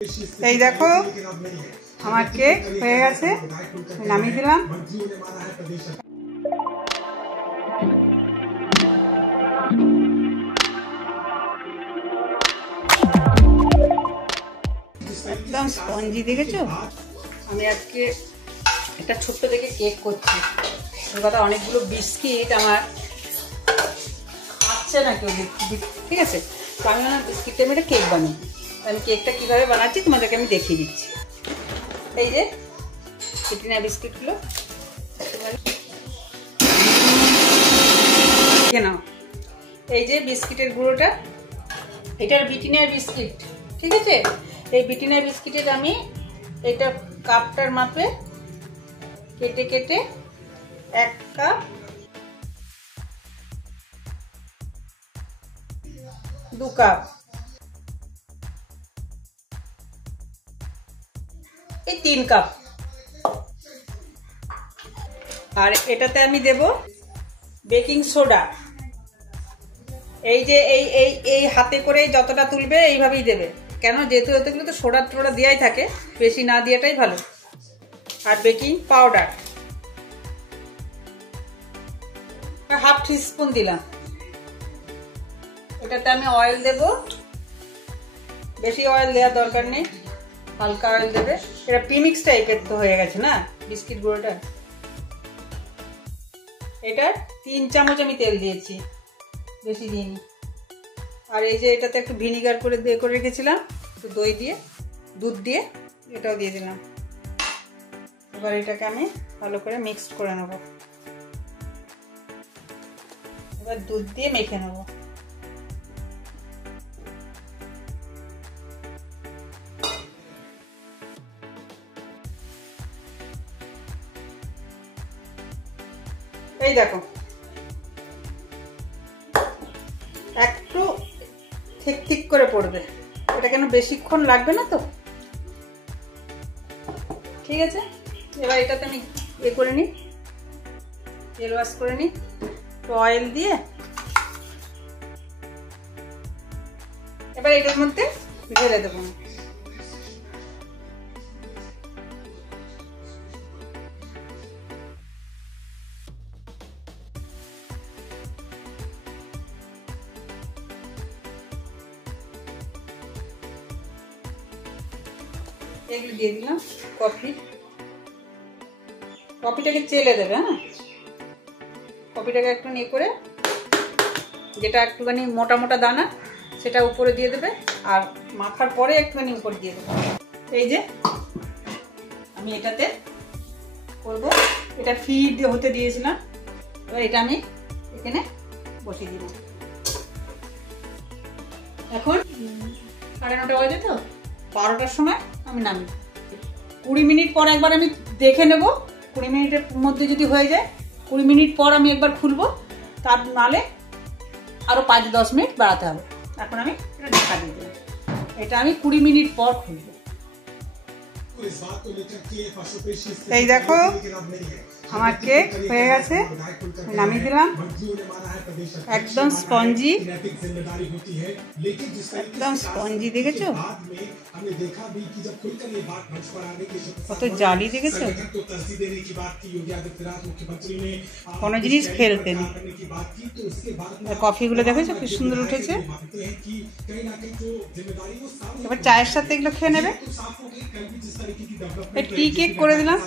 এই দেখো আমার কেক হয়ে গেছে, নামিয়ে দিলাম। একদম স্পঞ্জি, দেখেছো? আমি আজকে একটা ছোট্ট দেখে কেক করছি। কথা অনেকগুলো বিস্কিট আমার খাচ্ছে না কেউ, ঠিক আছে? তো আমি বিস্কিটটা আমি একটা কেক বানাই। আমি কেকটা কীভাবে বানাচ্ছি তোমাদেরকে আমি দেখিয়ে দিচ্ছি। এই যে ব্রিটানিয়া বিস্কিটগুলো কেন, এই যে বিস্কিটের গুঁড়োটা, এটার ব্রিটানিয়া বিস্কিট, ঠিক আছে? এই ব্রিটানিয়া বিস্কিটের আমি এটা কাপটার মাপে কেটে কেটে 1 কাপ 2 কাপ এই 3 কাপ। আর এটাতে আমি দেব বেকিং সোডা। এই যে এই হাতে করে যতটা তুলবে এইভাবেই দেবে, কেন? যেহেতু এতগুলো তো সোডা টোডা দেওয়াই থাকে, বেশি না দেওয়াটাই ভালো। আর বেকিং পাউডার 1/2 টিস্পুন দিলাম। এটাতে আমি অয়েল দেব, বেশি অয়েল দেওয়ার দরকার নেই, হালকা অয়েল দেবে। এটা প্রিমিক্স টাইপের তো হয়ে গেছে না বিস্কিট গুঁড়োটা। এটা 3 চামচ আমি তেল দিয়েছি, বেশি দিইনি। আর এই যে এটাতে একটু ভিনিগার করে রেখেছিলাম, একটু দই দিয়ে, দুধ দিয়ে, এটাও দিয়ে দিলাম। এবার এটাকে আমি ভালো করে মিক্সড করে নেব। এবার দুধ দিয়ে মেখে নেব। এই দেখো একটু ঠিক ঠিক করে পড়বে, এটা কেন বেশিক্ষণ লাগবে না তো, ঠিক আছে? এবার এটাতে আমি করে নিই, তেল ওয়াশ করে নিই, একটু অয়েল দিয়ে। এবার এটার মধ্যে ঢেলে দেবো। এগুলো দিয়ে দিলাম। কফিটাকে চেলে দেবে, হ্যাঁ? কফিটাকে একটু নিয়ে করে, যেটা একটুখানি মোটা মোটা দানা সেটা উপরে দিয়ে দেবে, আর মাখার পরে একটুখানি উপরে দিয়ে দেবে। এই যে আমি এটাতে করবো, এটা ফিড হতে দিয়েছিলাম। এবার এটা আমি এখানে বসিয়ে দিব। এখন 9:30 বাজে, তো 12টার সময় আমি নামি। 20 মিনিট পর একবার আমি দেখে নেব, 20 মিনিটের মধ্যে যদি হয়ে যায় 20 মিনিট পর আমি একবার খুলবো, তার নালে আরো 5-10 মিনিট বাড়াতে হবে। এখন আমি এটা ঢাকা দিয়ে দেবো। এটা আমি 20 মিনিট পর খুলবো। এই দেখো আমার কেক হয়ে গেছে, নামিয়ে দিলাম। একদম স্পঞ্জি, একদম স্পঞ্জি, দেখেছো? কত জালি, দেখেছো? কোনো জিনিস ফেলতে নেই। কফিগুলো দেখেছো কি সুন্দর উঠেছে। এবার চায়ের সাথে এগুলো খেয়ে নেবে। টি কেক করে দিলাম।